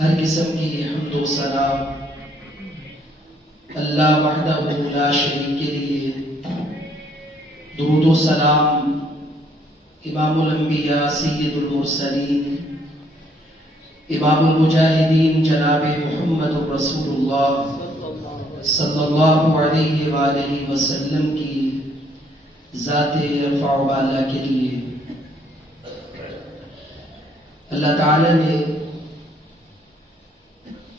ہر قسم کی حمد و ثنا اللہ وحدہ لا شریک کے لیے، درود و سلام امام الانبیاء سید المرسلین امام المجاہدین جناب محمد رسول اللہ صلی اللہ علیہ وآلہ وسلم کی ذات رفع و بالا کے لیے اللہ تعالی نے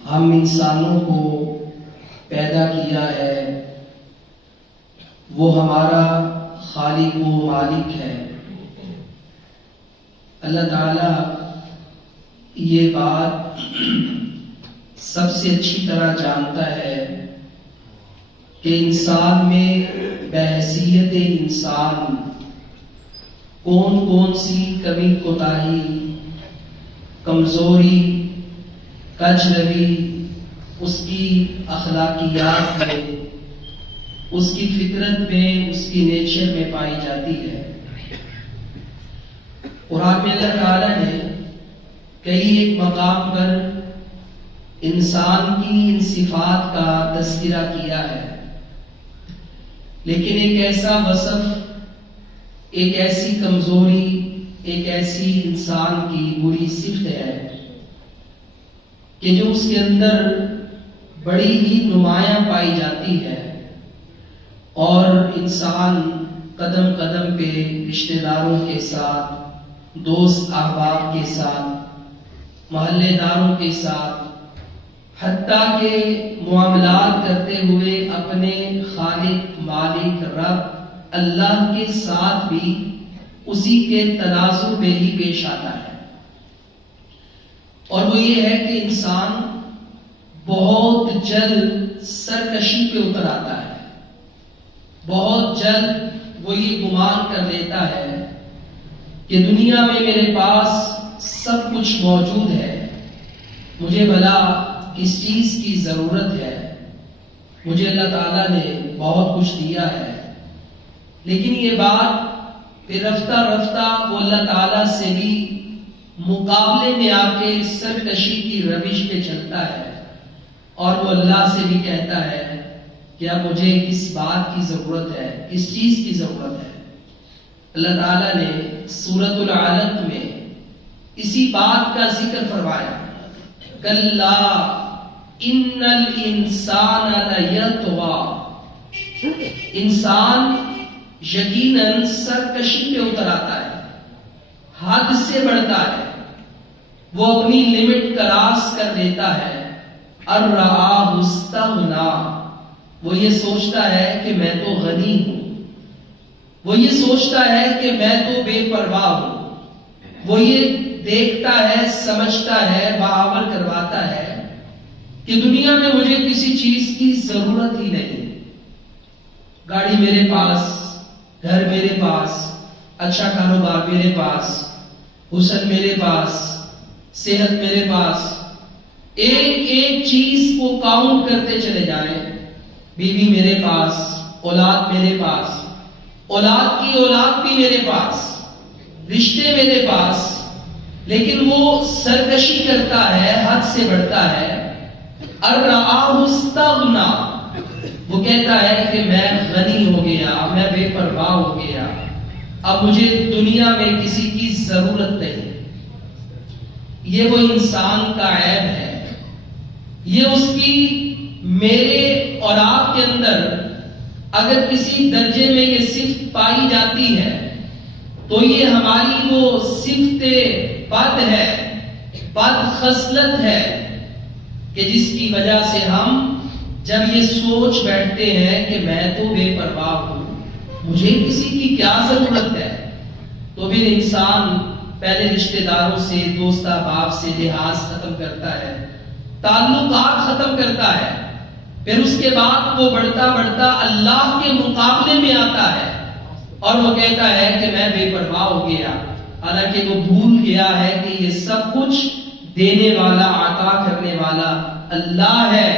ہم انسانوں کو پیدا کیا ہے، وہ ہمارا خالق و مالک ہے۔ اللہ تعالی یہ بات سب سے اچھی طرح جانتا ہے کہ انسان میں بحیثیت انسان کون کون سی کمی کوتاہی، کمزوری، کجروی اس کی اخلاقیات میں، اس کی فطرت میں، اس کی نیچر میں پائی جاتی ہے۔ قرآن میں اللہ تعالیٰ نے کئی ایک مقام پر انسان کی ان صفات کا تذکرہ کیا ہے، لیکن ایک ایسا وصف، ایک ایسی کمزوری، ایک ایسی انسان کی بری صفت ہے کہ جو اس کے اندر بڑی ہی نمایاں پائی جاتی ہے، اور انسان قدم قدم پہ رشتہ داروں کے ساتھ، دوست احباب کے ساتھ، محلے داروں کے ساتھ، حتیٰ کہ معاملات کرتے ہوئے اپنے خالق مالک رب اللہ کے ساتھ بھی اسی کے تناظر میں ہی پیش آتا ہے۔ اور وہ یہ ہے کہ انسان بہت جلد سرکشی پہ اتر آتا ہے، بہت جلد وہ یہ گمان کر لیتا ہے کہ دنیا میں میرے پاس سب کچھ موجود ہے، مجھے بھلا کس چیز کی ضرورت ہے، مجھے اللہ تعالیٰ نے بہت کچھ دیا ہے۔ لیکن یہ بات پھر رفتہ رفتہ وہ اللہ تعالیٰ سے بھی مقابلے میں آ کے سرکشی کی روش پہ چلتا ہے، اور وہ اللہ سے بھی کہتا ہے کیا مجھے کس بات کی ضرورت ہے، کس چیز کی ضرورت ہے۔ اللہ تعالیٰ نے سورۃ العلق میں اسی بات کا ذکر فرمایا، کلا ان الانسان لیطغی، انسان یقیناً سرکشی پہ اتر آتا ہے، حد سے بڑھتا ہے، وہ اپنی لمٹ کراس کر دیتا ہے۔ ان رآہ استغنی، وہ یہ سوچتا ہے کہ میں تو غنی ہوں، وہ یہ سوچتا ہے کہ میں تو بے پرواہ ہوں، وہ یہ دیکھتا ہے، سمجھتا ہے، باور کرواتا ہے کہ دنیا میں مجھے کسی چیز کی ضرورت ہی نہیں، گاڑی میرے پاس، گھر میرے پاس، اچھا کاروبار میرے پاس، حسن میرے پاس، صحت میرے پاس، ایک ایک چیز کو کاؤنٹ کرتے چلے جائیں، بیوی میرے پاس، اولاد میرے پاس، اولاد کی اولاد بھی میرے پاس، رشتے میرے پاس، لیکن وہ سرکشی کرتا ہے، حد سے بڑھتا ہے۔ ان رآہ استغنی، وہ کہتا ہے کہ میں غنی ہو گیا، میں بے پرواہ ہو گیا، اب مجھے دنیا میں کسی کی ضرورت نہیں۔ یہ وہ انسان کا عیب ہے، یہ اس کی میرے اور آپ کے اندر اگر کسی درجے میں یہ صفت پائی جاتی ہے تو یہ ہماری وہ صفت بد ہے، بد خصلت ہے کہ جس کی وجہ سے ہم جب یہ سوچ بیٹھتے ہیں کہ میں تو بے پرواہ ہوں، مجھے کسی کی کیا ضرورت ہے، تو پھر انسان پہلے رشتہ داروں سے، دوست احباب سے لحاظ ختم کرتا ہے، تعلقات ختم کرتا ہے، پھر اس کے بعد وہ بڑھتا بڑھتا اللہ کے مقابلے میں آتا ہے اور وہ کہتا ہے کہ میں بے پرواہ ہو گیا، حالانکہ وہ بھول گیا ہے کہ یہ سب کچھ دینے والا، عطا کرنے والا اللہ ہے۔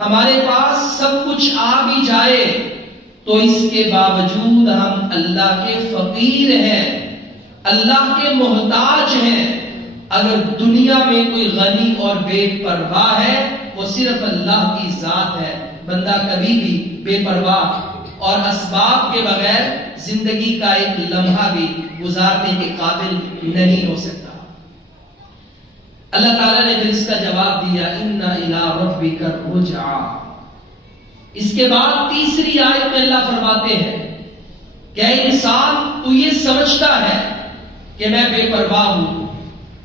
ہمارے پاس سب کچھ آ بھی جائے تو اس کے باوجود ہم اللہ کے فقیر ہیں، اللہ کے محتاج ہیں۔ اگر دنیا میں کوئی غنی اور بے پرواہ ہے وہ صرف اللہ کی ذات ہے. بندہ کبھی بھی بے پرواہ اور اسباب کے بغیر زندگی کا ایک لمحہ بھی گزارنے کے قابل نہیں ہو سکتا. اللہ تعالیٰ نے پھر اس کا جواب دیا اِنَّ إِلَىٰ رَبِّكَ الرُّجْعَىٰ. اس کے بعد تیسری آیت میں اللہ فرماتے ہیں کہ اے انسان تو یہ سمجھتا ہے کہ میں بے پرواہ ہوں,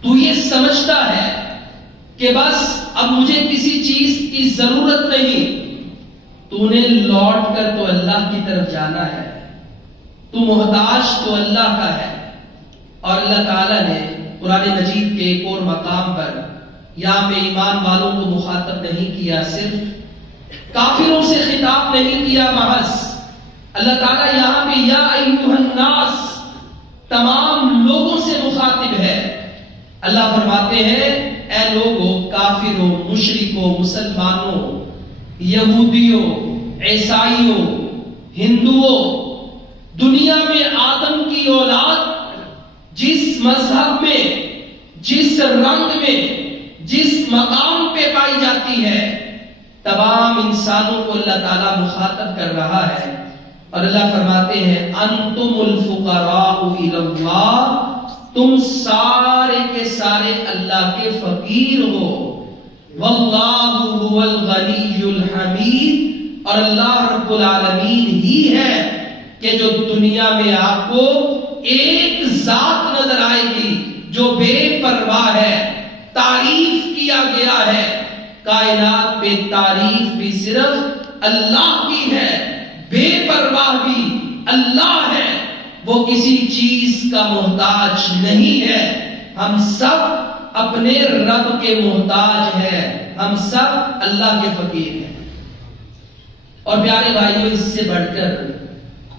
تو یہ سمجھتا ہے کہ بس اب مجھے کسی چیز کی ضرورت نہیں, تو نے لوٹ کر تو اللہ کی طرف جانا ہے, تو محتاج تو اللہ کا ہے. اور اللہ تعالیٰ نے قرآن مجید کے ایک اور مقام پر یہاں پہ ایمان والوں کو مخاطب نہیں کیا, صرف کافروں سے خطاب نہیں کیا محض. اللہ تعالیٰ یہاں پہ یا ایھا الناس تمام لوگوں سے مخاطب ہے. اللہ فرماتے ہیں اے لوگوں, کافروں, مشرکوں, مسلمانوں, یہودیوں, عیسائیوں, ہندوؤں, دنیا میں آدم کی اولاد جس مذہب میں, جس رنگ میں, جس مقام پہ پائی جاتی ہے, تمام انسانوں کو اللہ تعالیٰ مخاطب کر رہا ہے. اور اللہ فرماتے ہیں انتم الفقراء الی اللہ, تم سارے کے سارے اللہ کے فقیر ہو. واللہ هو الغنی الحمید, اور اللہ رب العالمین ہی ہے کہ جو دنیا میں آپ کو ایک ذات نظر آئے گی جو بے پرواہ ہے. تعریف کیا گیا ہے, کائنات میں تعریف بھی صرف اللہ کی ہے, بے پرواہ بھی اللہ ہے, وہ کسی چیز کا محتاج نہیں ہے. ہم سب اپنے رب کے محتاج ہیں, ہم سب اللہ کے فقیر ہیں. اور پیارے بھائیوں, اس سے بڑھ کر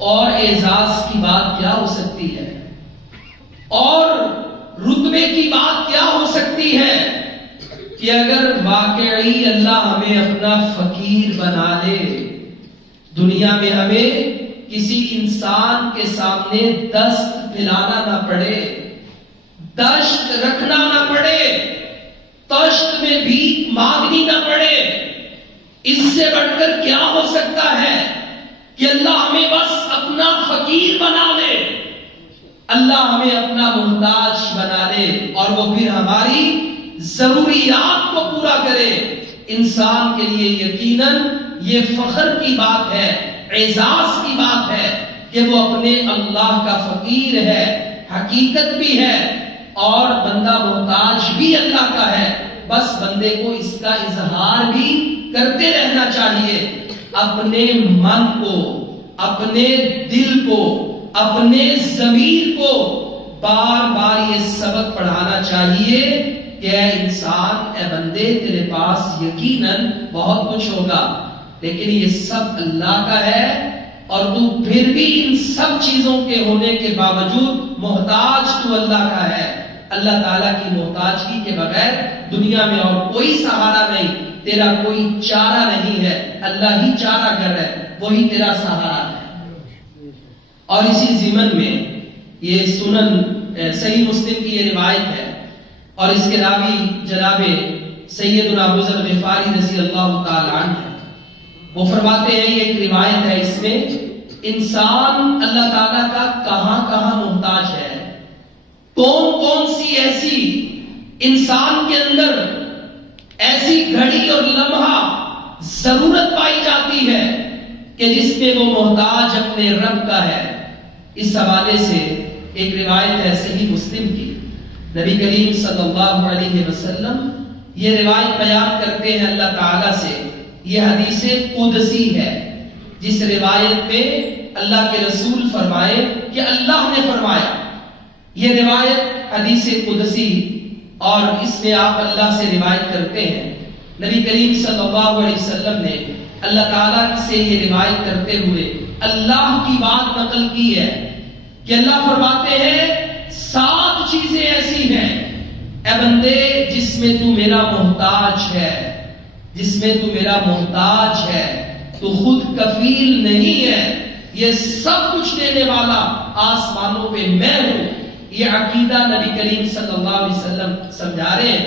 اور اعزاز کی بات کیا ہو سکتی ہے, اور رتبے کی بات کیا ہو سکتی ہے کہ اگر واقعی اللہ ہمیں اپنا فقیر بنا لے, دنیا میں ہمیں کسی انسان کے سامنے دست پھیلانا نہ پڑے, دشت رکھنا نہ پڑے, دشت میں بھیک مانگنی نہ پڑے. اس سے بڑھ کر کیا ہو سکتا ہے کہ اللہ ہمیں بس اپنا فقیر بنا لے, اللہ ہمیں اپنا محتاج بنا لے, اور وہ پھر ہماری ضروریات کو پورا کرے. انسان کے لیے یقیناً یہ فخر کی بات ہے, اعزاز کی بات ہے کہ وہ اپنے اللہ کا فقیر ہے, حقیقت بھی ہے, اور بندہ محتاج بھی اللہ کا ہے. بس بندے کو اس کا اظہار بھی کرتے رہنا چاہیے, اپنے من کو, اپنے دل کو, اپنے ضمیر کو بار بار یہ سبق پڑھانا چاہیے کہ اے انسان, اے بندے, تیرے پاس یقیناً بہت کچھ ہوگا, لیکن یہ سب اللہ کا ہے, اور تو پھر بھی ان سب چیزوں کے ہونے کے باوجود محتاج تو اللہ کا ہے. اللہ تعالیٰ کی محتاجگی کے بغیر دنیا میں اور کوئی سہارا نہیں, تیرا کوئی چارہ نہیں ہے, اللہ ہی چارہ گر ہے, وہی تیرا سہارا ہے. اور اسی ضمن میں یہ سنن صحیح مسلم کی یہ روایت ہے, اور اس کے راوی جناب سیدنا ابو ذر غفاری رضی اللہ تعالی عنہ ہے. وہ فرماتے ہیں, یہ ایک روایت ہے, اس میں انسان اللہ تعالیٰ کا کہاں کہاں محتاج ہے, کون کون سی ایسی انسان کے اندر ایسی گھڑی اور لمحہ ضرورت پائی جاتی ہے کہ جس میں وہ محتاج اپنے رب کا ہے. اس حوالے سے ایک روایت ہے صحیح مسلم کی, نبی کریم صلی اللہ علیہ وسلم یہ روایت بیان کرتے ہیں اللہ تعالیٰ سے. یہ حدیث قدسی ہے جس روایت میں اللہ کے رسول فرمائے کہ اللہ نے فرمایا. یہ روایت حدیث قدسی, اور اس میں آپ اللہ سے روایت کرتے ہیں. نبی کریم صلی اللہ علیہ وسلم نے اللہ تعالیٰ سے یہ روایت کرتے ہوئے اللہ کی بات نقل کی ہے کہ اللہ فرماتے ہیں 7 چیزیں ایسی ہیں اے بندے جس میں تو میرا محتاج ہے, جس میں تو میرا محتاج ہے, تو خود کفیل نہیں ہے, یہ سب کچھ دینے والا آسمانوں پہ میں ہوں. یہ عقیدہ نبی کریم صلی اللہ علیہ وسلم سمجھا رہے ہیں.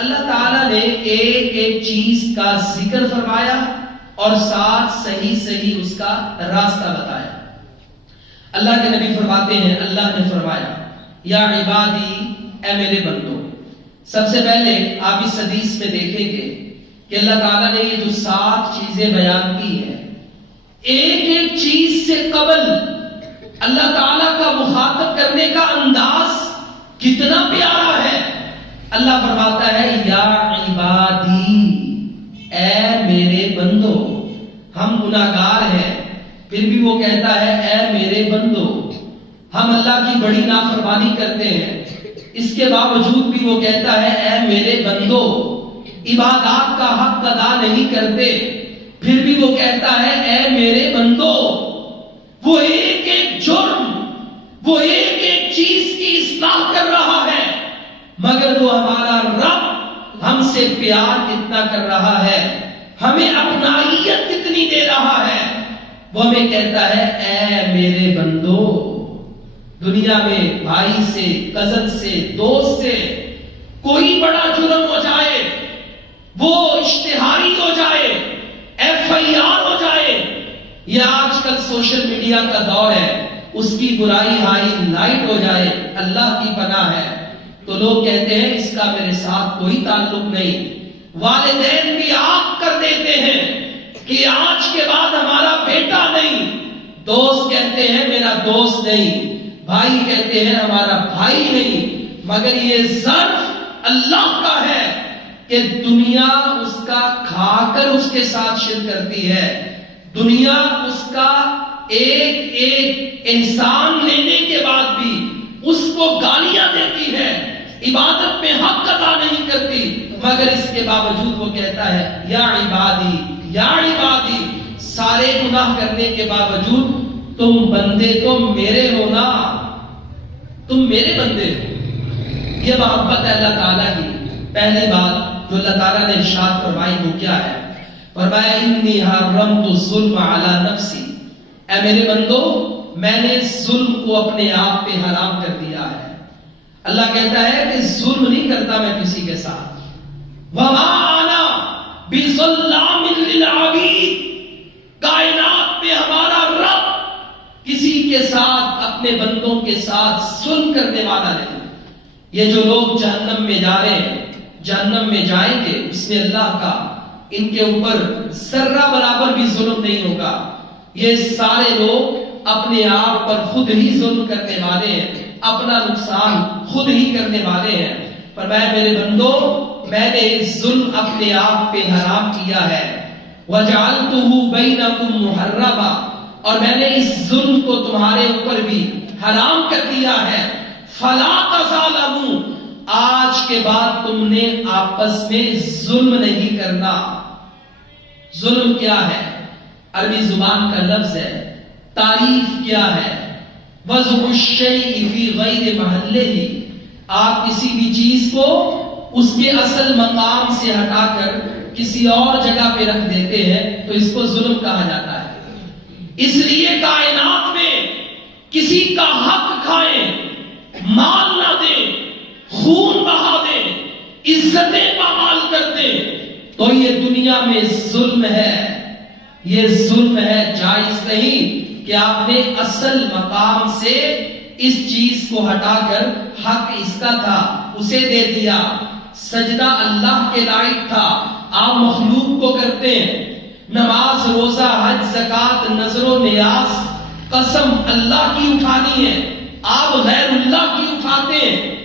اللہ تعالیٰ نے ایک ایک چیز کا ذکر فرمایا اور ساتھ صحیح صحیح اس کا راستہ بتایا۔ اللہ کے نبی فرماتے ہیں، اللہ نے فرمایا یا عبادی، اے میرے بندو۔ سب سے پہلے آپ اس حدیث میں دیکھیں گے کہ اللہ تعالیٰ نے یہ جو 7 چیزیں بیان کی ہیں، ایک ایک چیز سے قبل اللہ تعالیٰ کا مخاطب کرنے کا انداز کتنا پیارا ہے۔ اللہ فرماتا ہے یا عبادی، اے میرے بندو۔ ہم گناہگار ہیں، پھر بھی وہ کہتا ہے اے میرے بندو۔ ہم اللہ کی بڑی نافرمانی کرتے ہیں، اس کے باوجود بھی وہ کہتا ہے اے میرے بندو۔ عبادات کا حق ادا نہیں کرتے، پھر بھی وہ کہتا ہے اے میرے بندو۔ وہ ایک ایک جرم، وہ ایک ایک چیز کی اصلاح کر رہا ہے، مگر وہ ہمارا رب ہم سے پیار کتنا کر رہا ہے، ہمیں اپنائیت کتنی دے رہا ہے۔ وہ ہمیں کہتا ہے اے میرے بندو۔ دنیا میں بھائی سے، کزن سے، دوست سے کوئی بڑا جرم ہو جائے، وہ اشتہاری ہو جائے، FIR ہو جائے، یہ آج کل سوشل میڈیا کا دور ہے، اس کی برائی ہائی لائٹ ہو جائے، اللہ کی پناہ ہے، تو لوگ کہتے ہیں اس کا میرے ساتھ کوئی تعلق نہیں۔ والدین بھی آگ کر دیتے ہیں کہ آج کے بعد ہمارا بیٹا نہیں، دوست کہتے ہیں میرا دوست نہیں، بھائی کہتے ہیں ہمارا بھائی نہیں، مگر یہ ظرف اللہ کا ہے کہ دنیا اس کا کھا کر اس کے ساتھ شرک کرتی ہے، دنیا اس کا ایک ایک احسان لینے کے بعد بھی اس کو گالیاں دیتی ہے، عبادت میں حق ادا نہیں کرتی، مگر اس کے باوجود وہ کہتا ہے یا عبادی یا عبادی۔ سارے گناہ کرنے کے باوجود تم بندے تو میرے ہو نا، تم میرے بندے ہو۔ یہ محبت ہے اللہ تعالیٰ کی۔ پہلی بات جو اللہ تعالیٰ نے ارشاد فرمائی وہ کیا ہے؟ فرمایا انی حرمت الظلم علی نفسی، اے میرے بندو میں نے ظلم کو اپنے آپ پہ حرام کر دیا ہے۔ اللہ کہتا ہے کہ ظلم نہیں کرتا میں کسی کے ساتھ۔ وما انا بظلام للعبید، کائنات میں ہمارا رب کسی کے ساتھ، اپنے بندوں کے ساتھ ظلم کرنے والا نہیں۔ یہ جو لوگ جہنم میں جا رہے ہیں، جہنم میں جائیں گے، اس میں اللہ کا ان کے اوپر ذرہ برابر بھی ظلم نہیں ہوگا۔ یہ سارے لوگ اپنے آپ پر خود ہی ظلم کرنے والے ہیں، اپنا نقصان خود ہی کرنے والے ہیں۔ فرمایا میرے بندو میں نے ظلم اپنے آپ پہ حرام کیا ہے، وَجَعَلْتُهُ بَيْنَكُمْ مُحَرَّمًا، اور میں نے اس ظلم کو تمہارے اوپر بھی حرام کر دیا ہے۔ فَلَا تَظَالَمُوا، آج کے بعد تم نے آپس میں ظلم نہیں کرنا۔ ظلم کیا ہے؟ عربی زبان کا لفظ ہے۔ تعریف کیا ہے؟ وَضْعُ الشَّيْءِ فِي غَيْرِ مَحَلِّهِ، آپ کسی بھی چیز کو اس کے اصل مقام سے ہٹا کر کسی اور جگہ پہ رکھ دیتے ہیں تو اس کو ظلم کہا جاتا ہے۔ اس لیے کائنات میں کسی کا حق کھائیں، مال نہ دیں، خون بہا دیں، عزتیں پامال کر دیں، تو یہ دنیا میں ظلم ہے، یہ ظلم ہے، جائز نہیں کہ آپ نے اصل مقام سے اس چیز کو ہٹا کر حق اس کا تھا اسے دے دیا۔ سجدہ اللہ کے لائق تھا، آپ مخلوق کو کرتے ہیں۔ نماز، روزہ، حج، زکات، نذر و نیاز، قسم اللہ کی اٹھانی ہے، آپ غیر اللہ کی اٹھاتے ہیں۔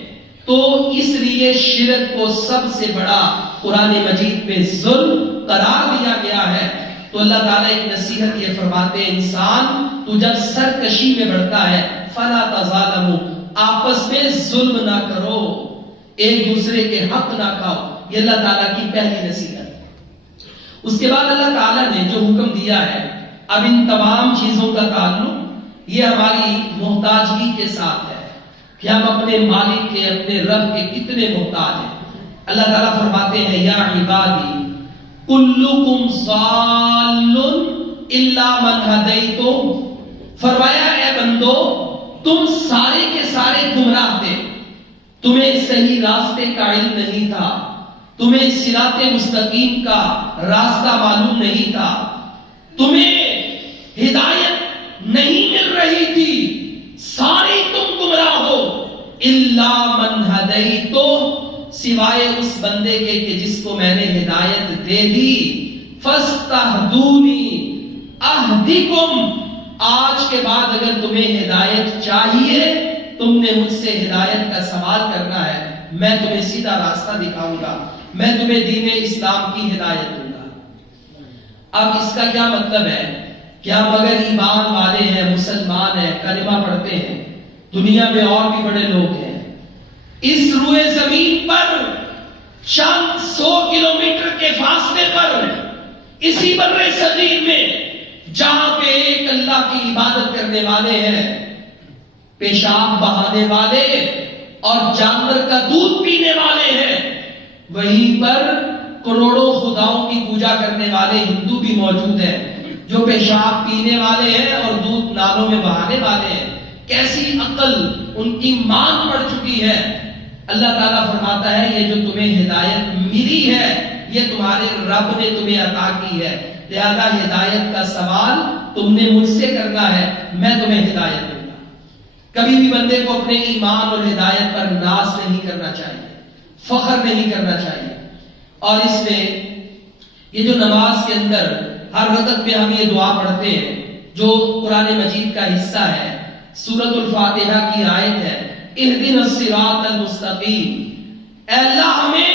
تو اس لیے شرک کو سب سے بڑا قرآن مجید میں ظلم قرار دیا گیا ہے۔ تو اللہ تعالیٰ ایک نصیحت یہ فرماتے ہیں، انسان تو جب سرکشی میں بڑھتا ہے فلا تظالموا، آپس میں ظلم نہ کرو، ایک دوسرے کے حق نہ کھاؤ۔ یہ اللہ تعالیٰ کی پہلی نصیحت۔ اس کے بعد اللہ تعالیٰ نے جو حکم دیا ہے، اب ان تمام چیزوں کا تعلق یہ ہماری محتاجگی کے ساتھ ہے کہ ہم اپنے مالک کے، اپنے رب کے کتنے محتاج ہیں۔ اللہ تعالیٰ فرماتے ہیں یا عبادی کلکم ضال الا من ہدیت، فرمایا اے بندو تم سارے کے سارے گمراہ تھے، تمہیں صحیح راستے کا علم نہیں تھا، تمہیں صراط مستقیم کا راستہ معلوم نہیں تھا، تمہیں ہدایت نہیں مل رہی تھی، سارے تم گمراہ ہو، الا من ہدیتو، سوائے اس بندے کے کہ جس کو میں نے ہدایت دے دی، فاستہدونی اہدکم، آج کے بعد اگر تمہیں ہدایت چاہیے، تم نے مجھ سے ہدایت کا سوال کرنا ہے، میں تمہیں سیدھا راستہ دکھاؤں گا، میں تمہیں دین اسلام کی ہدایت دوں گا۔ اب اس کا کیا مطلب ہے کہ ہم اگر ایمان والے ہیں، مسلمان ہیں، کلمہ پڑھتے ہیں، دنیا میں اور بھی بڑے لوگ ہیں، اس روئے زمین پر چند 100 کلومیٹر کے فاصلے پر اسی بر صغیر میں جہاں پہ ایک اللہ کی عبادت کرنے والے ہیں، پیشاب بہانے والے اور جانور کا دودھ پینے والے ہیں، وہیں پر کروڑوں خداؤں کی پوجا کرنے والے ہندو بھی موجود ہیں جو پیشاب پینے والے ہیں اور دودھ نالوں میں بہانے والے ہیں۔ کیسی عقل ان کی مان پڑ چکی ہے۔ اللہ تعالیٰ فرماتا ہے یہ جو تمہیں ہدایت ملی ہے یہ تمہارے رب نے تمہیں عطا کی ہے، لہذا ہدایت کا سوال تم نے مجھ سے کرنا ہے، میں تمہیں ہدایت دوں گا۔ کبھی بھی بندے کو اپنے ایمان اور ہدایت پر ناز نہیں کرنا چاہیے، فخر نہیں کرنا چاہیے۔ اور اس میں یہ جو نماز کے اندر ہر رکعت میں ہم یہ دعا پڑھتے ہیں جو قرآن مجید کا حصہ ہے، سورۃ الفاتحہ کی آیت ہے، اہدنا الصراط المستقیم، اے اللہ ہمیں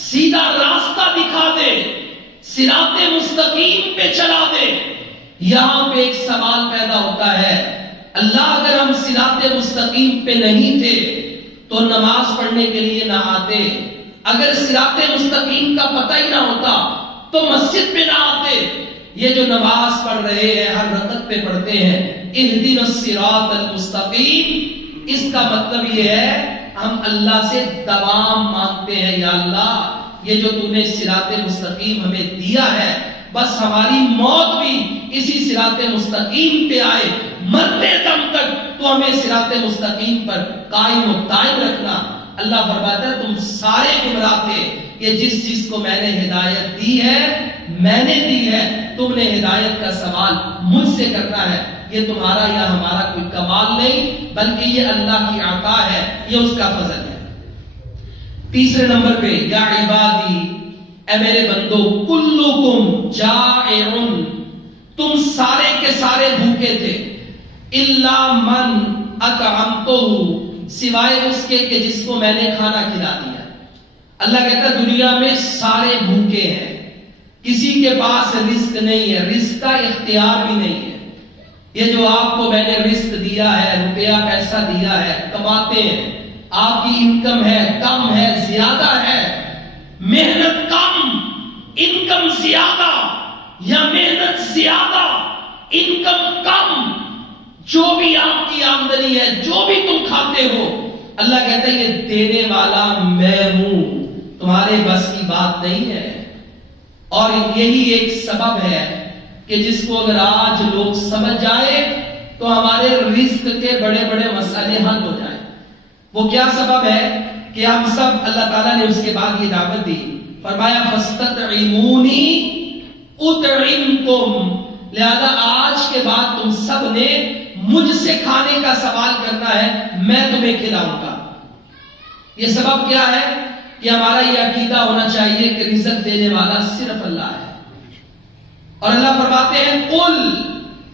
سیدھا راستہ دکھا دے، صراط مستقیم پہ چلا دے۔ یہاں پہ ایک سوال پیدا ہوتا ہے، اللہ اگر ہم صراط مستقیم پہ نہیں تھے تو نماز پڑھنے کے لیے نہ آتے، اگر صراط مستقیم کا پتہ ہی نہ ہوتا تو مسجد پہ نہ آتے۔ یہ جو نماز پڑھ رہے ہیں ہر رکعت پہ پڑھتے ہیں اہدنا الصراط المستقیم، اس کا مطلب یہ ہے ہم اللہ سے دوام مانگتے ہیں، یا اللہ یہ جو تو نے صراط مستقیم ہمیں دیا ہے بس ہماری موت بھی اسی صراط مستقیم پہ آئے، مرتے دم تک تو ہمیں صراط مستقیم پر قائم و دائم رکھنا۔ اللہ فرماتا ہے تم سارے گمراہ تھے، یہ جس کو میں نے ہدایت دی ہے میں نے دی ہے، تم نے ہدایت کا سوال مجھ سے کرنا ہے، یہ تمہارا یا ہمارا کوئی کمال نہیں بلکہ یہ اللہ کی عطا ہے، یہ اس کا فضل ہے۔ تیسرے نمبر پہ یا عبادی، اے میرے بندو، کلکم جائعن، تم سارے کے سارے بھوکے تھے، الا من اطعمتہ، سوائے اس کے کہ جس کو میں نے کھانا کھلا دیا۔ اللہ کہتا ہے دنیا میں سارے بھوکے ہیں، کسی کے پاس رزق نہیں ہے، رزق کا اختیار بھی نہیں ہے۔ یہ جو آپ کو میں نے رزق دیا ہے، روپیہ پیسہ دیا ہے، کماتے ہیں، آپ کی انکم ہے، کم ہے، زیادہ ہے، محنت کم انکم زیادہ، یا محنت زیادہ انکم کم، جو بھی آپ کی آمدنی ہے، جو بھی تم کھاتے ہو، اللہ کہتا ہے یہ دینے والا میں ہوں، تمہارے بس کی بات نہیں ہے۔ اور یہی ایک سبب ہے کہ جس کو اگر آج لوگ سمجھ جائے تو ہمارے رزق کے بڑے بڑے مسئلے حل ہو جائیں۔ وہ کیا سبب ہے کہ ہم سب، اللہ تعالیٰ نے اس کے بعد یہ دعوت دی، فرمایا فاستطعمونی اطعمکم، لہذا آج کے بعد تم سب نے مجھ سے کھانے کا سوال کرنا ہے، میں تمہیں کھلاؤں گا۔ یہ سبب کیا ہے کہ ہمارا یہ عقیدہ ہونا چاہیے کہ رزق دینے والا صرف اللہ ہے۔ اور اللہ فرماتے ہیں قل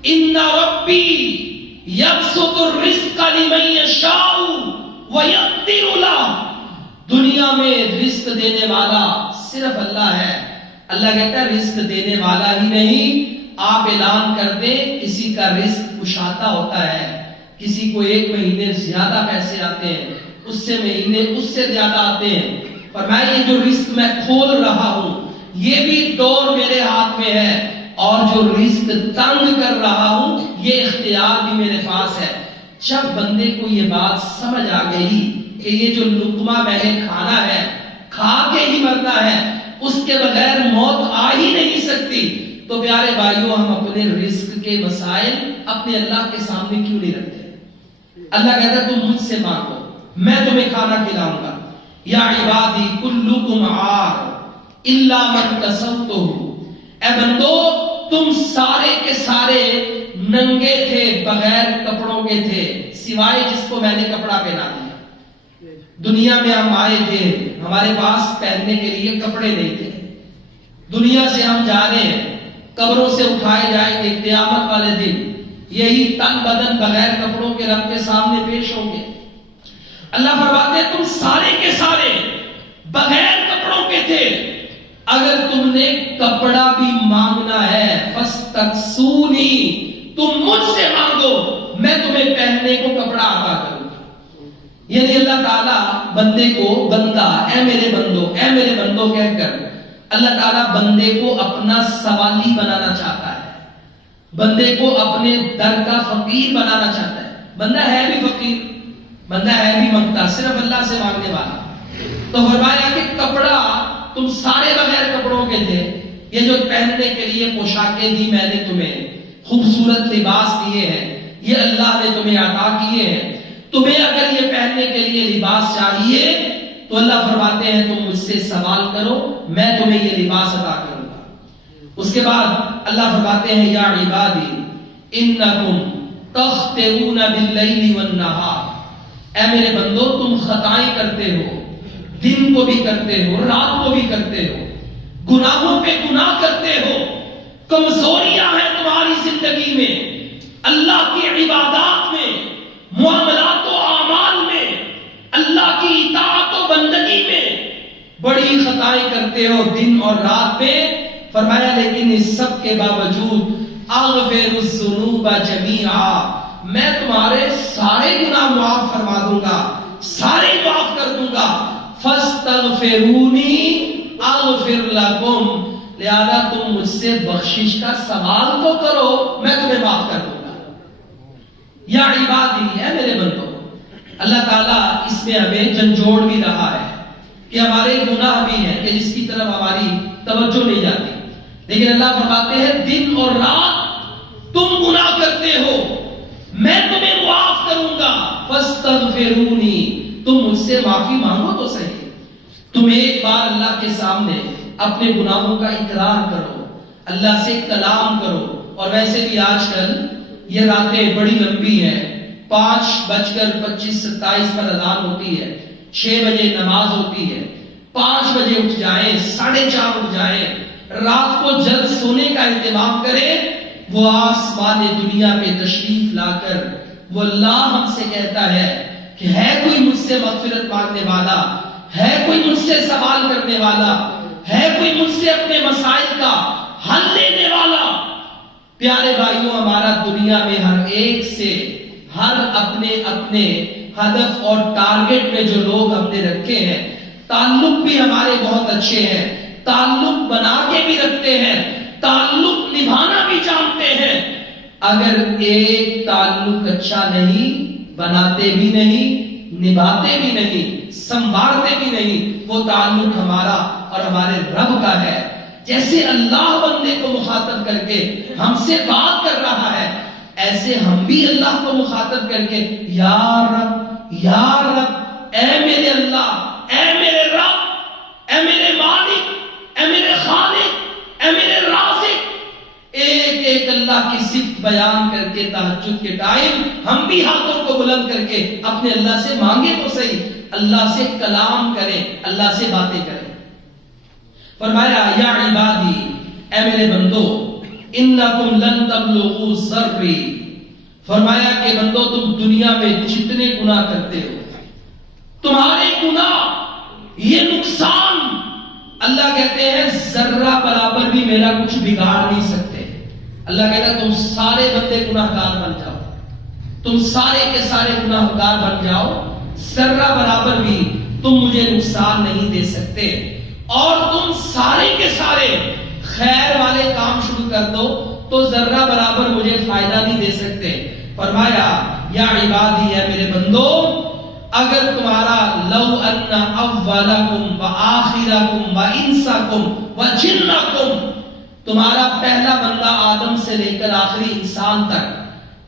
ان ربی یبسط الرزق لمن یشاء ویقدر له، دنیا میں رزق دینے والا صرف اللہ ہے۔ اللہ کہتا ہے رزق دینے والا ہی نہیں، آپ اعلان کر دیں کسی کا رزق کشادہ ہوتا ہے، کسی کو ایک مہینے زیادہ پیسے آتے ہیں، اس سے مہینے اس سے زیادہ آتے ہیں، فرمایا یہ جو رزق میں کھول رہا ہوں یہ بھی ڈور میرے ہاتھ میں ہے، اور جو رزق تنگ کر رہا ہوں یہ اختیار بھی میرے پاس ہے۔ جب بندے کو یہ بات سمجھ آ گئی کہ یہ جو لقمہ میں نے کھانا ہے، کھا کے ہی مرنا ہے، اس کے بغیر موت آ ہی نہیں سکتی، تو پیارے بھائیوں ہم اپنے رزق کے مسائل اپنے اللہ کے سامنے کیوں نہیں رکھتے؟ اللہ کہتا ہے تم مجھ سے مانگو، میں تمہیں کھانا کھلاؤں گا۔ یا عبادی کلکم عار الا من کسوتہ، اے بندو تم سارے کے سارے ننگے تھے، بغیر کپڑوں کے تھے، سوائے جس کو میں نے کپڑا پہنا دیا۔ دنیا میں ہم آئے تھے، ہمارے پاس پہننے کے لیے کپڑے نہیں تھے، دنیا سے ہم جا رہے ہیں، قبروں سے اٹھائے جائیں گے، قیامت والے دن یہی تن بدن بغیر کپڑوں کے رب کے سامنے پیش ہوں گے۔ اللہ فرماتے ہیں تم سارے کے سارے بغیر کپڑوں کے تھے، اگر تم نے کپڑا بھی مانگنا ہے فاستکسونی، تم مجھ سے مانگو، میں تمہیں پہننے کو کپڑا عطا کروں گا۔ یعنی اللہ تعالیٰ بندے کو بندہ، اے میرے بندو، اے میرے بندو کہہ کر اللہ تعالیٰ بندے کو اپنا سوالی بنانا چاہتا ہے، بندے کو اپنے در کا فقیر بنانا چاہتا ہے۔ بندہ ہے بھی فقیر، بندہ ہے بھی منگتا، صرف اللہ سے مانگنے والا۔ تو فرمایا کہ کپڑا تم سارے بغیر کپڑوں کے تھے، یہ جو پہننے کے لیے پوشاکیں دی میں نے تمہیں، خوبصورت لباس دیے ہیں، یہ اللہ نے تمہیں عطا کیے ہیں۔ تمہیں اگر یہ پہننے کے لیے لباس چاہیے تو اللہ فرماتے ہیں تم مجھ سے سوال کرو، میں تمہیں یہ لباس عطا کروں گا۔ اس کے بعد اللہ فرماتے ہیں یا عبادی انکم تخطئون باللیل والنہار، اے میرے بندو تم خطائیں کرتے ہو، دن کو بھی کرتے ہو، رات کو بھی کرتے ہو، گناہوں پہ گناہ کرتے ہو، کمزوریاں ہیں تمہاری زندگی میں، اللہ کی عبادات میں، معاملات و اعمال میں، اللہ کی اطاعت و بندگی میں بڑی خطائیں کرتے ہو دن اور رات میں۔ فرمایا لیکن اس سب کے باوجود اغفر الذنوب جميعا، میں تمہارے سارے گناہ معاف فرما دوں گا، سارے معاف کر دوں گا۔ فاستغفرونی اغفر لکم، لہذا تم مجھ سے بخشش کا سوال تو کرو، میں تمہیں معاف کر دوں گا۔ یا عبادی، اے میرے بندو، اللہ تعالیٰ اس میں ہمیں جھنجھوڑ بھی رہا ہے کہ ہمارے گناہ بھی ہیں کہ جس کی طرف ہماری توجہ نہیں جاتی، لیکن اللہ فرماتے ہیں دن اور رات تم گناہ کرتے ہو، میں تمہیں معاف کروں گا۔ فاستغفرونی، تم مجھ سے معافی مانگو تو صحیح، تم ایک بار اللہ کے سامنے اپنے گناہوں کا اقرار کرو، اللہ سے کلام کرو۔ اور ویسے بھی آج کل یہ راتیں بڑی لمبی ہیں، 5:25 پر اذان ہوتی ہے، 6 بجے نماز ہوتی ہے، 5 بجے اٹھ جائیں، 4:30 اٹھ جائیں، رات کو جلد سونے کا اہتمام کریں۔ وہ آسمان دنیا پہ تشریف لا کر وہ اللہ ہم سے کہتا ہے کہ ہے کوئی مجھ سے مغفرت مانگنے والا، ہے کوئی مجھ سے سوال کرنے والا، ہے کوئی مجھ سے اپنے مسائل کا حل لینے والا۔ پیارے بھائیوں، ہمارا دنیا میں ہر ایک سے، ہر اپنے اپنے ہدف اور ٹارگٹ میں جو لوگ ہم نے رکھے ہیں، تعلق بھی ہمارے بہت اچھے ہیں، تعلق بنا کے بھی رکھتے ہیں، تعلق نبھانا بھی جانتے ہیں۔ اگر ایک تعلق اچھا نہیں، بناتے بھی نہیں، نبھاتے بھی نہیں، سنبھالتے بھی نہیں، وہ تعلق ہمارا اور ہمارے رب کا ہے۔ جیسے اللہ بندے کو مخاطب کر کے ہم سے بات کر رہا ہے، ایسے ہم بھی اللہ کو مخاطب کر کے یا رب، یا رب، اے میرے اللہ، اے میرے رب، اے میرے مالک، اے میرے خالق، اے میرے رازق، ایک ایک اللہ کی صفت بیان کر کے تہجد کے ٹائم ہم بھی ہاتھوں کو بلند کر کے اپنے اللہ سے مانگے تو صحیح، اللہ سے کلام کریں، اللہ سے باتیں کریں۔ فرمایا یا عبادی، اے میرے بندو، انکم لن تبلغوا ضرری، فرمایا کہ بندو تم دنیا میں جتنے گناہ کرتے ہو، تمہارے گناہ یہ نقصان، اللہ کہتے ہیں ذرہ برابر بھی میرا کچھ بگاڑ نہیں سکتے۔ اللہ کہتا ہے تم سارے بندے گناہگار بن جاؤ، تم سارے کے سارے گناہگار بن جاؤ، ذرہ برابر بھی تم مجھے نقصان نہیں دے سکتے، اور تم سارے کے سارے خیر والے کام شروع کر دو تو ذرہ برابر مجھے فائدہ نہیں دے سکتے۔ فرمایا یا عبادی، اے میرے بندو، اگر تمہارا لو ان اولکم وآخرکم وانسکم وجنکم، تمہارا پہلا بندہ آدم سے لے کر آخری انسان تک،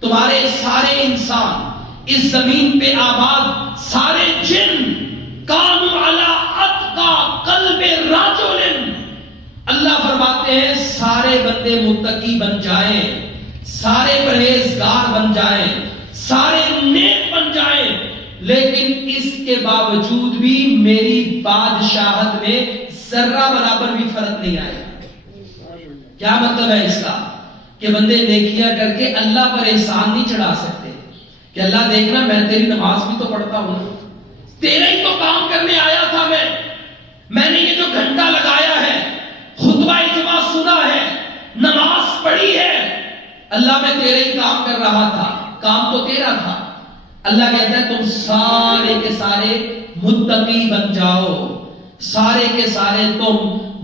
تمہارے سارے انسان، اس زمین پہ آباد سارے جن، کانوا علی اتقى قلب رجل، اللہ فرماتے ہیں سارے بندے متقی بن جائیں، سارے پرہیزگار بن جائیں، سارے نیک بن جائیں، لیکن اس کے باوجود بھی میری بادشاہت میں ذرہ برابر بھی فرق نہیں آئے. کیا مطلب ہے اس کا؟ کہ بندے نیکیاں کر کے اللہ پر احسان نہیں چڑھا سکتے کہ اللہ دیکھنا میں تیری نماز بھی تو پڑھتا ہوں، تیرے ہی تو کام کرنے آیا تھا، میں نے یہ جو گھنٹہ لگایا ہے، خطبہ جمعہ سنا ہے، نماز پڑھی ہے، اللہ میں تیرے ہی کام کر رہا تھا، کام تو تیرا تھا. اللہ کہتا ہے تم سارے کے سارے متقی بن جاؤ، سارے کے سارے تم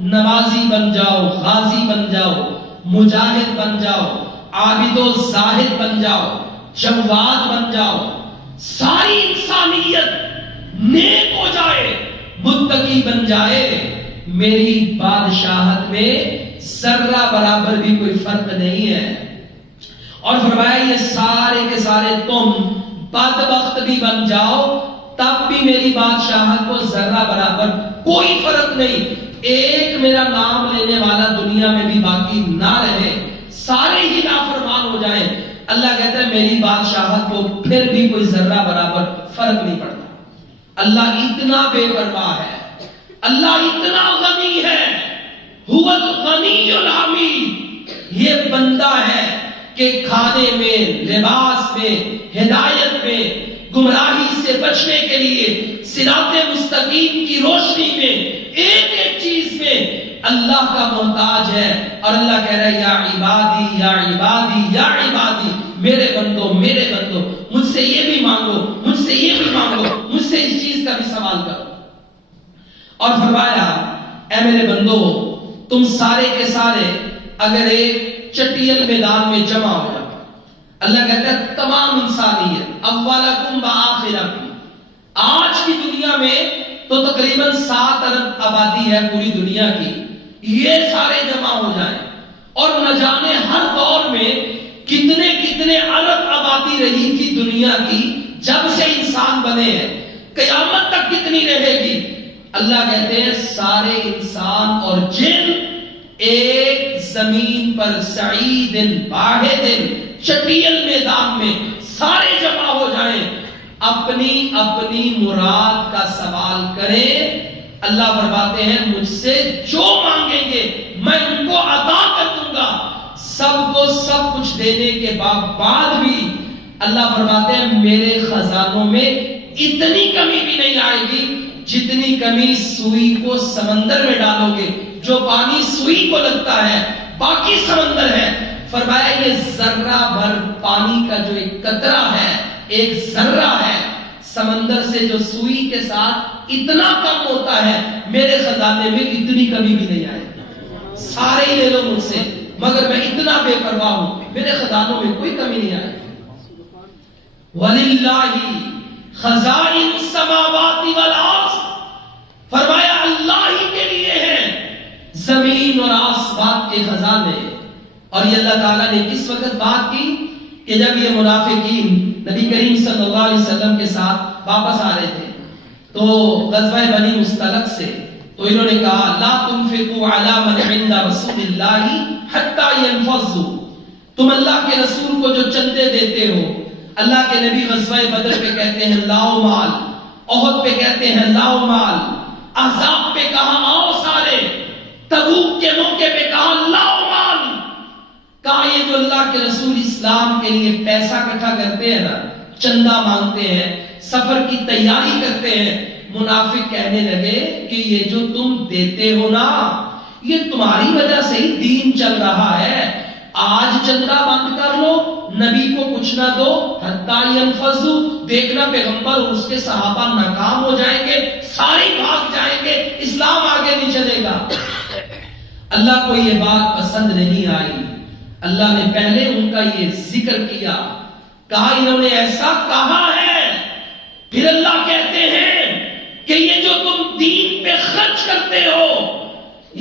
نمازی بن جاؤ، غازی بن جاؤ، مجاہد بن جاؤ، عابد و زاہد بن جاؤ، جواد بن جاؤ، ساری انسانیت نیک ہو جائے، متقی بن جائے، میری بادشاہت میں ذرہ برابر بھی کوئی فرق نہیں ہے. اور فرمایا یہ سارے کے سارے تم بدبخت بھی بن جاؤ تب بھی میری بادشاہت کو ذرہ برابر کوئی فرق نہیں. ایک میرا نام لینے والا دنیا میں بھی باقی نہ رہے، سارے ہی نافرمان ہو جائیں، اللہ کہتا ہے میری بادشاہت کو پھر بھی کوئی ذرہ برابر فرق نہیں پڑتا. اللہ اتنا بے پرواہ ہے، اللہ اتنا غنی ہے، هو الغنی الحمید. یہ بندہ ہے کہ کھانے میں، لباس میں، ہدایت میں، گمراہی سے بچنے کے لیے، صراط مستقیم کی روشنی میں، ایک ایک چیز میں اللہ کا محتاج ہے. اور اللہ کہہ رہا ہے یا عبادی یا عبادی یا عبادی، میرے بندو میرے بندو، مجھ سے یہ بھی مانگو، مجھ سے یہ بھی مانگو، مجھ سے اس چیز کا بھی سوال کرو. اور فرمایا اے میرے بندو تم سارے کے سارے اگر ایک چٹیل میدان میں جمع ہو جاؤ، اللہ کہتا ہے تمام انسانیت اولکم و آخرکم، آج کی دنیا میں تو تقریباً 7 ارب آبادی ہے پوری دنیا کی، یہ سارے جمع ہو جائیں اور نہ جانے ہر دور میں کتنے کتنے ارب آبادی رہی تھی دنیا کی جب سے انسان بنے ہیں، قیامت تک کتنی رہے گی. اللہ کہتے ہیں سارے انسان اور جن ایک زمین پر سعید واحد چٹیل میدان میں سارے جمع ہو جائیں، اپنی اپنی مراد کا سوال کریں. اللہ فرماتے ہیں مجھ سے جو مانگیں گے میں ان کو عطا کر دوں گا. سب کو سب کچھ دینے کے بعد بھی اللہ فرماتے ہیں میرے خزانوں میں اتنی کمی بھی نہیں آئے گی جتنی کمی سوئی کو سمندر میں ڈالو گے، جو پانی سوئی کو لگتا ہے باقی سمندر ہے. فرمایا یہ ذرہ بھر پانی کا جو ایک قطرہ ہے، ایک ذرہ ہے، سمندر سے جو سوئی کے ساتھ اتنا کم ہوتا ہے، میرے خزانے میں اتنی کمی بھی نہیں آئے. سارے ہی لے لو مجھ سے مگر میں اتنا بے پرواہ ہوں، میرے خزانوں میں کوئی کمی نہیں آئے. وَلِلَّهِ خَزَائِنُ السَّمَاوَاتِ وَالْأَرْضِ، فرمایا اللہ ہی کے لیے ہے زمین اور آسمان کے خزانے. اور یہ اللہ تعالیٰ نے کس وقت بات کی کہ جب یہ منافقین نبی کریم صلی اللہ علیہ وسلم کے ساتھ واپس آ رہے تھے تو غزوہ بنی مستلق سے، تو انہوں نے کہا لا تنفقوا علی من عند رسول اللہ حتی ينفضوا، تم اللہ کے رسول کو جو چندے دیتے ہو، اللہ کے نبی غزوہ بدر پہ کہتے ہیں لاؤ مال، احد پہ کہتے ہیں لاؤ مال، احزاب پہ کہا آؤ سارے، تبوک کے موقع پہ کہا لاؤ مال. کہا یہ جو اللہ کے رسول اسلام کے لیے پیسہ اکٹھا کرتے ہیں نا، چندہ مانگتے ہیں، سفر کی تیاری کرتے ہیں، منافق کہنے لگے کہ یہ جو تم دیتے ہو نا یہ تمہاری وجہ سے ہی دین چل رہا ہے، آج چندہ بند کر لو، نبی کو کچھ نہ دو، حتیٰ ينفضوا، دیکھنا پیغمبر اور اس کے صحابہ ناکام ہو جائیں گے، سارے بھاگ جائیں گے، اسلام آگے نہیں چلے گا. اللہ کو یہ بات پسند نہیں آئی. اللہ نے پہلے ان کا یہ ذکر کیا، کہا انہوں نے ایسا کہا ہے. پھر اللہ کہتے ہیں کہ یہ جو تم دین پہ خرچ کرتے ہو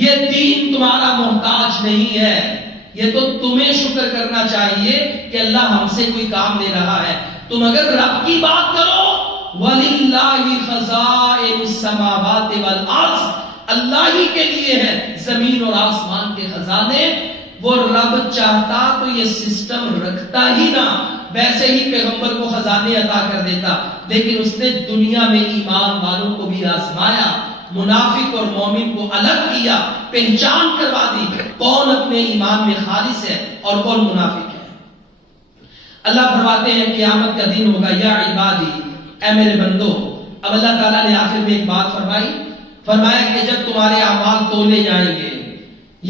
یہ دین تمہارا محتاج نہیں ہے، یہ تو تمہیں شکر کرنا چاہیے کہ اللہ ہم سے کوئی کام لے رہا ہے. تم اگر رب کی بات کرو وَلِلَّهِ خَزَائِنُ السَّمَاوَاتِ وَالْأَرْضِ، اللہ ہی کے لیے ہے زمین اور آسمان کے خزانے. وہ رب چاہتا تو یہ سسٹم رکھتا ہی نہ، ویسے ہی پیغمبر کو خزانے عطا کر دیتا، لیکن اس نے دنیا میں ایمان والوں کو بھی آزمایا، منافق اور مومن کو الگ کیا، پہچان کروا دی کون اپنے ایمان میں خالص ہے اور کون منافق ہے. اللہ فرماتے ہیں قیامت کا دن ہوگا، یا عبادی، اے میرے بندو. اب اللہ تعالیٰ نے آخر میں ایک بات فرمایا کہ جب تمہارے اعمال تولے جائیں گے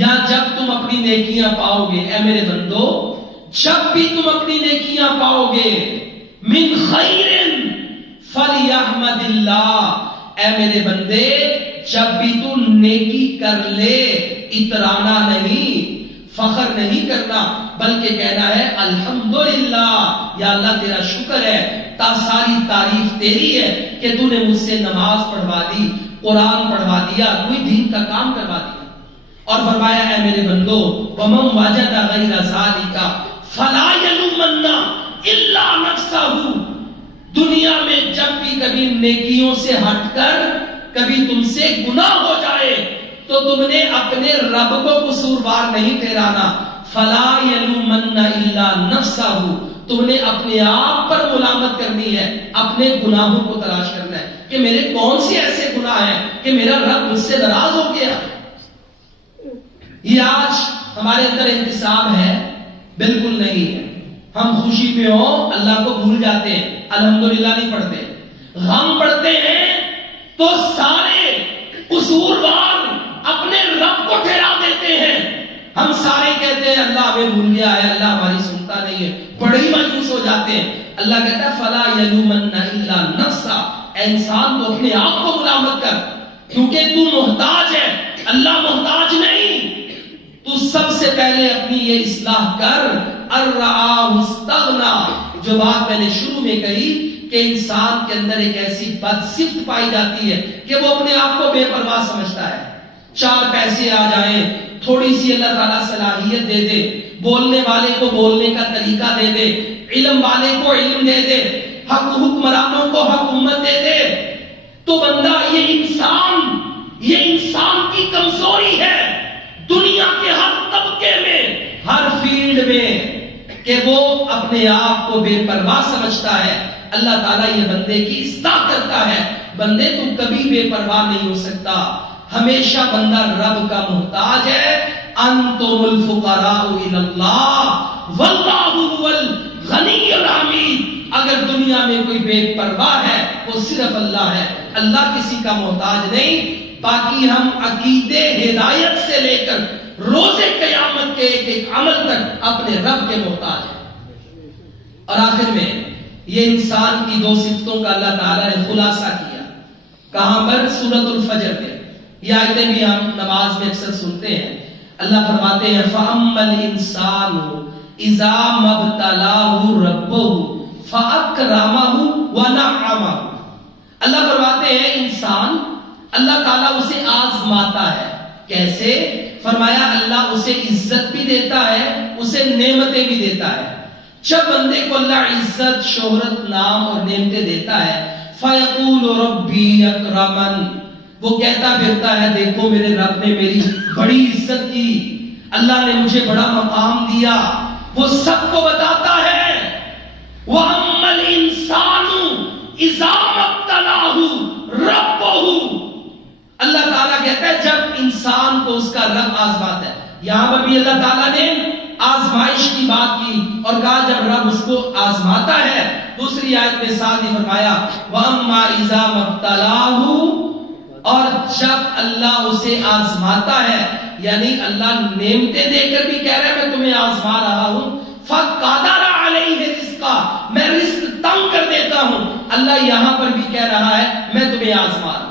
یا جب تم اپنی نیکیاں پاؤ گے، اے میرے بندو، جب بھی تم اپنی نیکیاں پاؤ گے، من خیر فلیحمد اللہ، اے میرے بندے جب بھی تو نیکی کر لے، اترانا نہیں، فخر نہیں کرنا، بلکہ کہنا ہے الحمدللہ، یا اللہ تیرا شکر ہے، ساری تعریف تیری ہے کہ تو نے مجھ سے نماز پڑھوا دی، قرآن پڑھوا دیا، کوئی دین کا کام کروا دیا. اور فرمایا اے میرے بندو وَمَنْ وَجَدَ غَيْرَ ذَلِكَ فَلَا يَلُومَنَّ إِلَّا نَفْسَهُ، دنیا میں جب بھی کبھی نیکیوں سے ہٹ کر کبھی تم سے گناہ ہو جائے تو تم نے اپنے رب کو قصوروار نہیں ٹھہرانا. فَلَا يَلُومَنَّ إِلَّا نَفْسَهُ، تم نے اپنے آپ پر ملامت کرنی ہے، اپنے گناہوں کو تلاش کرنا ہے کہ میرے کون سے ایسے گناہ ہیں کہ میرا رب مجھ سے ناراض ہو گیا. یہ آج ہمارے اندر انتصاب ہے؟ بالکل نہیں ہے. ہم خوشی میں ہو اللہ کو بھول جاتے ہیں، الحمدللہ نہیں پڑھتے. غم پڑھتے ہیں تو سارے قصوروار اپنے رب کو ٹھہرا دیتے ہیں. ہم سارے کہتے ہیں اللہ ہمیں بھول گیا ہے، اللہ ہماری سنتا نہیں ہے، بڑے ہی مایوس ہو جاتے ہیں. اللہ کہتا ہے فلا یلومن الا نفسا، اے انسان تو اپنے آپ کو ملامت کر، کیونکہ تو محتاج ہے، اللہ محتاج نہیں. تو سب سے پہلے اپنی یہ اصلاح کر. الرآہ استغنا، جو بات میں نے شروع میں کہی کہ انسان کے اندر ایک ایسی بد صفت پائی جاتی ہے کہ وہ اپنے آپ کو بے پرواہ سمجھتا ہے. چار پیسے آ جائیں، تھوڑی سی اللہ تعالیٰ صلاحیت دے دے، بولنے والے کو بولنے کا طریقہ دے دے، علم والے کو علم دے دے، حکمرانوں کو حکومت دے دے، تو بندہ یہ انسان کی کمزوری ہے دنیا کے ہر طبقے میں، ہر فیلڈ میں، کہ وہ اپنے آپ کو بے پرواہ سمجھتا ہے. اللہ تعالیٰ یہ بندے کی اصلاح کرتا ہے. بندے تو کبھی بے پرواہ نہیں ہو سکتا، ہمیشہ بندہ رب کا محتاج ہے. انتم الفقراء الی اللہ واللہ هو الغنی الحمید. اگر دنیا میں کوئی بے پرواہ ہے وہ صرف اللہ ہے، اللہ کسی کا محتاج نہیں. باقی ہم عقیدے ہدایت سے لے کر روز قیامت کے ایک ایک عمل تک اپنے رب کے محتاج ہیں. اور آخر میں یہ انسان کی دو صفتوں کا اللہ تعالیٰ نے خلاصہ کیا. کہاں پر؟ سورۃ الفجر میں. یہ آیتیں بھی ہم نماز میں اکثر سنتے ہیں. اللہ فرماتے ہیں فَأَمَّا الْإِنسَانُ إِذَا مَا ابْتَلَاهُ رَبُّهُ فَأَكْرَمَهُ وَنَعَّمَهُ. اللہ فرماتے ہیں انسان، اللہ تعالیٰ اسے آزماتا ہے. کیسے؟ فرمایا اللہ اسے عزت بھی دیتا ہے، اسے نعمتیں بھی دیتا ہے. جب بندے کو اللہ عزت، شہرت، نام اور نعمتیں دیتا ہے فَيَقُولُ رَبِّي أَكْرَمَنِ، وہ کہتا پھرتا ہے دیکھو میرے رب نے میری بڑی عزت کی، اللہ نے مجھے بڑا مقام دیا. وہ سب کو بتاتا ہے وَأَمَّا الْإِنسَانُ إِذَا مَا ابْتَلَاهُ رَبُّهُ. اللہ تعالیٰ کہتا ہے جب انسان کو اس کا رب آزماتا ہے. یہاں پر بھی اللہ تعالیٰ نے آزمائش کی بات کی اور کہا جب رب اس کو آزماتا ہے. دوسری آیت میں ساتھ ہی فرمایا وَأَمَّا إِذَا مَا ابْتَلَاهُ، اور جب اللہ اسے آزماتا ہے، یعنی اللہ نعمتیں دے کر بھی کہہ رہا ہے میں تمہیں آزما رہا ہوں. فَقَدَرَ عَلَيْهِ رِزْقَهُ، میں رزق تنگ کر دیتا ہوں. اللہ یہاں پر بھی کہہ رہا ہے میں تمہیں آزما رہا ہوں.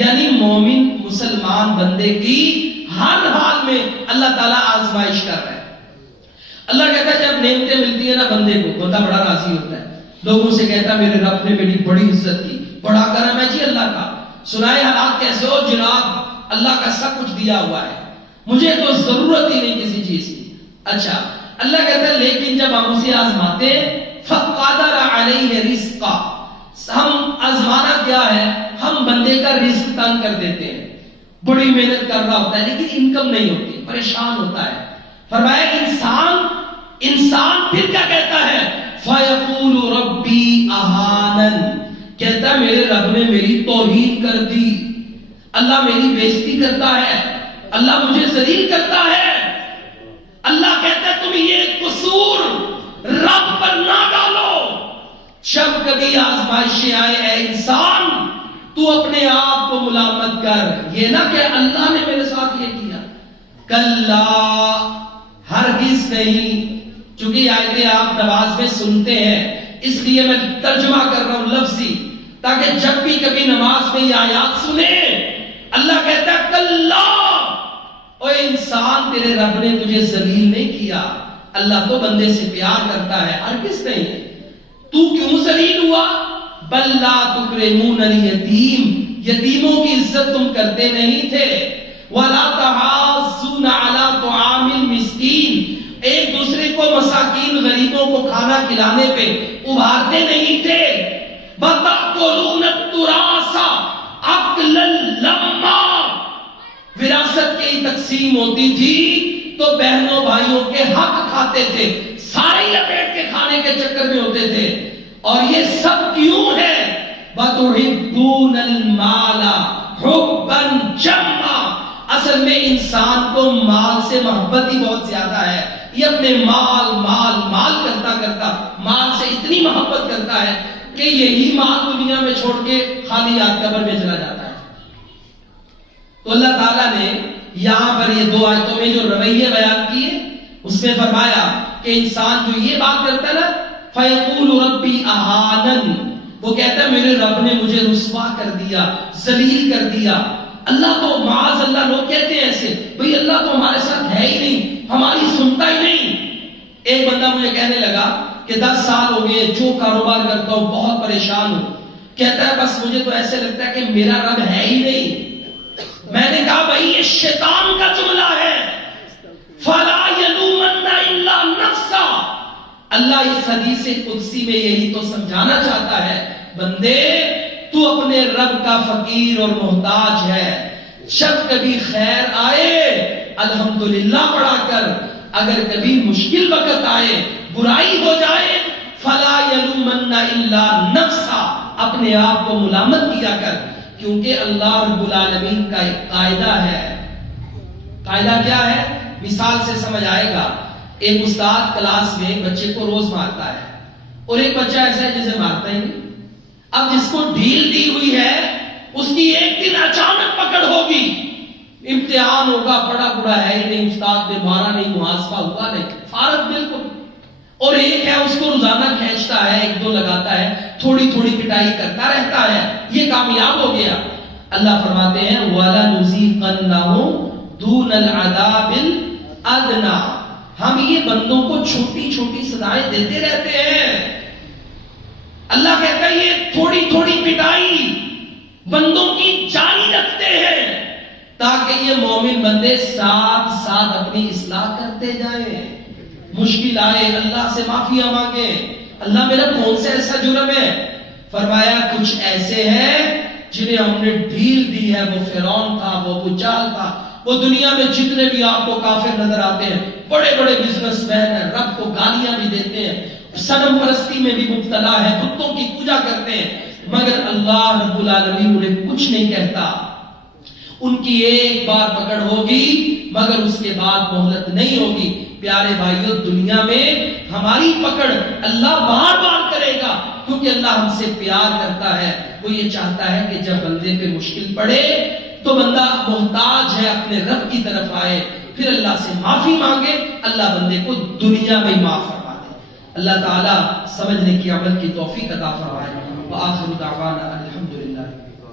یعنی مومن مسلمان بندے کی ہر حال میں اللہ تعالیٰ آزمائش کر رہا ہے. اللہ کہتا ہے جب نعمتیں ملتی ہیں نا بندے کو، بندہ بڑا راضی ہوتا ہے، لوگوں سے کہتا ہے میرے رب نے میری بڑی عزت کی، بڑا کرم ہے جی اللہ کا. سنائے حالات کیسے ہو جناب، اللہ کا سب کچھ دیا ہوا ہے، مجھے تو ضرورت ہی نہیں کسی چیز کی. اچھا اللہ کہتا ہے لیکن جب ہم اسے آزماتے فَقَدَرَ عَلَيْهِ رِزْقَهُ، ہم آزمانا کیا ہے، ہم بندے کا رزق تنگ کر دیتے ہیں، بڑی محنت کر رہا ہوتا ہے لیکن انکم نہیں ہوتی، پریشان ہوتا ہے. فرمایا انسان پھر کیا کہتا ہے، فَيَقُولُ رَبِّي أَهَانَنِ، کہتا ہے میرے رب نے میری توہین کر دی، اللہ میری بےزتی کرتا ہے، اللہ مجھے ذلیل کرتا ہے. اللہ کہتا ہے تم یہ قصور رب پر نہ ڈالو. جب کبھی آزمائشیں آئے اے انسان، تو اپنے آپ کو ملامت کر، یہ نہ کہ اللہ نے میرے ساتھ یہ کیا. کلا، ہرگز نہیں. چونکہ یہ آیتیں آپ نماز میں سنتے ہیں اس لیے میں ترجمہ کر رہا ہوں لفظی، تاکہ جب بھی کبھی نماز میں یہ آیات سنیں، اللہ کہتا ہے کلا، اوے انسان تیرے رب نے تجھے ذلیل نہیں کیا. اللہ تو بندے سے پیار کرتا ہے، ہرگز نہیں. تو کیوں ذلیل ہوا؟ بل لا تکرمون الیتیم، یتیموں کی عزت تم کرتے نہیں تھے. ولا تحاضون علی طعام المسکین، ایک دوسرے کو مساکین غریبوں کو کھانا کھلانے پہ ابھارتے نہیں تھے. وتأکلون التراث اکلا لما، وراثت کی تقسیم ہوتی تھی تو بہنوں بھائیوں کے حق کھاتے تھے، سارے لپیٹ کے کھانے کے چکر میں ہوتے تھے. اور یہ سب کیوں ہے؟ وَتُحِبُّونَ الْمَالَ حُبًّا جَمًّا، اصل میں انسان کو مال سے محبت ہی بہت زیادہ ہے. یہ اپنے مال کرتا کرتا مال سے اتنی محبت کرتا ہے کہ یہی مال دنیا میں چھوڑ کے خالی ہاتھ قبر میں چلا جاتا ہے. تو اللہ تعالیٰ نے یہاں پر یہ دو آیتوں میں جو رویے بیان کیے اس میں فرمایا کہ انسان جو یہ بات کرتا ہے نا، فَيَقُولُ رَبِّي أَهَانَنِ، وہ کہتا ہے میرے رب نے مجھے رسوا کر دیا، ذلیل کر دیا. اللہ تو معاذ اللہ، لوگ کہتے ہیں ایسے، بھئی اللہ تو ہمارے ساتھ ہے ہی نہیں، ہماری سنتا ہی نہیں. ایک بندہ مجھے کہنے لگا کہ 10 سال ہو گئے جو کاروبار کرتا ہوں بہت پریشان ہوں. کہتا ہے بس مجھے تو ایسے لگتا ہے کہ میرا رب ہے ہی نہیں. میں نے کہا بھائی یہ شیطان کا جملہ ہے. فَلَا يَلُومَنَّ إِلَّا نَفْسَهُ، اللہ اس حدیث قدسی میں یہی تو سمجھانا چاہتا ہے، بندے تو اپنے رب کا فقیر اور محتاج ہے. جب کبھی خیر آئے الحمدللہ پڑھا کر، اگر کبھی مشکل وقت آئے، برائی ہو جائے، فَلَا يَلُومَنَّ إِلَّا نَفْسَهُ، اپنے آپ کو ملامت کیا کر. کیونکہ اللہ رب العالمین کا ایک قاعدہ ہے. قاعدہ کیا ہے؟ مثال سے سمجھ آئے گا. ایک استاد کلاس میں ایک بچے کو روز مارتا ہے، اور ایک بچہ ایسا ہے جسے مارتا ہی نہیں. اب جس کو ڈھیل دی ہوئی ہے اس کی ایک دن اچانک پکڑ ہوگی، امتحان ہوگا، پڑھا ہے ہی نہیں، استاد نے مارا نہیں، محاسبہ ہوا نہیں، فارغ بالکل. اور ایک ہے اس کو روزانہ کھینچتا ہے، 1-2 لگاتا ہے، تھوڑی تھوڑی پٹائی کرتا رہتا ہے، یہ کامیاب ہو گیا. اللہ فرماتے ہیں وَلَنُذِيقَنَّهُمْ دُونَ الْعَذَابِ الْأَدْنَىٰ، ہم یہ بندوں کو چھوٹی چھوٹی سزائیں دیتے رہتے ہیں. اللہ کہتا ہے یہ تھوڑی تھوڑی پٹائی بندوں کی جاری رکھتے ہیں تاکہ یہ مومن بندے ساتھ ساتھ اپنی اصلاح کرتے جائیں. مشکل آئے اللہ سے معافیاں مانگے، اللہ میرا کون سے ایسا جرم ہے. فرمایا کچھ ایسے ہیں جنہیں ہم نے ڈھیل دی ہے، وہ فرعون تھا، وہ ابو جہل تھا، وہ دنیا میں جتنے بھی آپ کو کافر نظر آتے ہیں بڑے بڑے بزنس مین ہیں، رب کو گالیاں بھی دیتے ہیں، صنم پرستی میں بھی مبتلا ہے، بتوں کی پوجا کرتے ہیں، مگر اللہ رب العالمین انہیں کچھ نہیں کہتا. ان کی ایک بار پکڑ ہوگی مگر اس کے بعد مہلت نہیں ہوگی. پیارے بھائیوں، دنیا میں ہماری پکڑ اللہ بار بار کرے گا کیونکہ اللہ ہم سے پیار کرتا ہے. وہ یہ چاہتا ہے کہ جب بندے پہ مشکل پڑے تو بندہ محتاج ہے اپنے رب کی طرف آئے، پھر اللہ سے معافی مانگے، اللہ بندے کو دنیا میں معاف فرما دے. اللہ تعالیٰ سمجھنے کی عمل کی توفیق عطا فرمائے. وآخر دعوانا